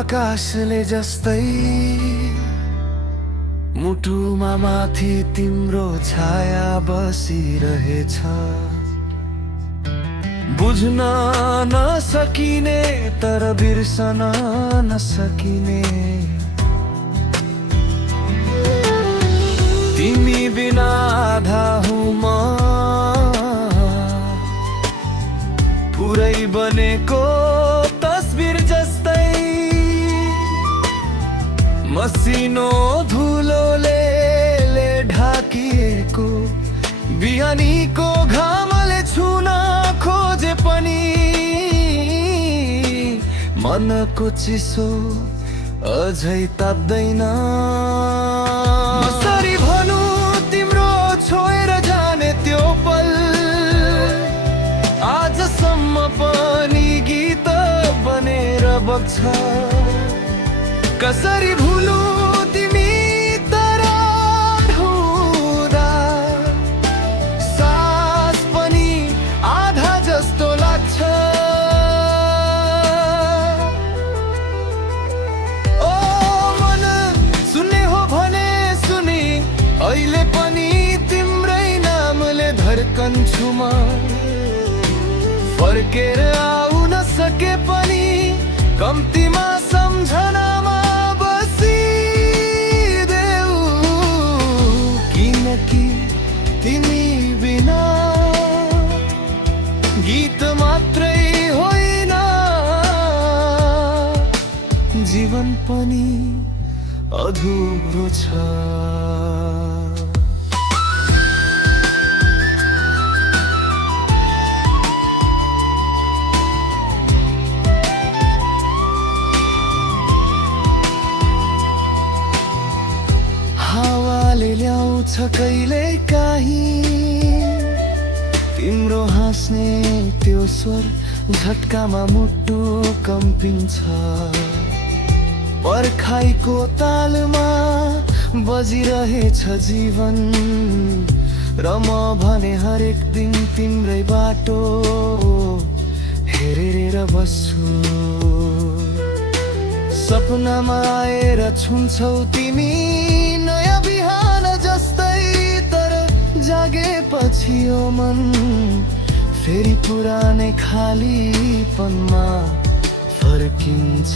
आकाशले जस्तै मुटुमा माथि तिम्रो छाया बसिरहेछ। बुझ्न नसकिने तर बिर्सन नसकिने, तिमी बिना आधा हुँ म, पुरै बनेको तस्बिर जस्तै। मसिनो धुलोले ढाकिएको बिहानीको घामले छुन खोजे पनि मनको चिसो अझै ताप्दैन। कसरी भनु तिम्रो छोएर जाने त्यो पल, आजसम्म पनि गीत बनेर बग्छ। कसरी भुलु तिमी तरार हुँदा, सास पनि आधा जस्तो लाग्छ। ओ मन सुन्ने हो भने सुनि, अहिले पनि तिम्रै नामले धड्कन्छु म। फर्केर आउन सके पनि कम्तीमा सम्झनामा बसिदेऊ, किनकि तिमी बिना गीत मात्रै होइन, जीवन पनि अधुरो छ। हावाले ल्याउँछ कहिले काहीँ तिम्रो हाँस्ने त्यो स्वर, झट्कामा मुटु कम्पिन्छ। पर्खाइको तालमा बजिरहेछ जीवन, र म भने हरेक दिन तिम्रै बाटो हेरेर बस्छु। सपनामा आएर छुन्छौ तिमी नयाँ बिहान जस्तै, तर जागेपछि यो मन फेरि पुरानै खालीपनमा फर्किन्छ।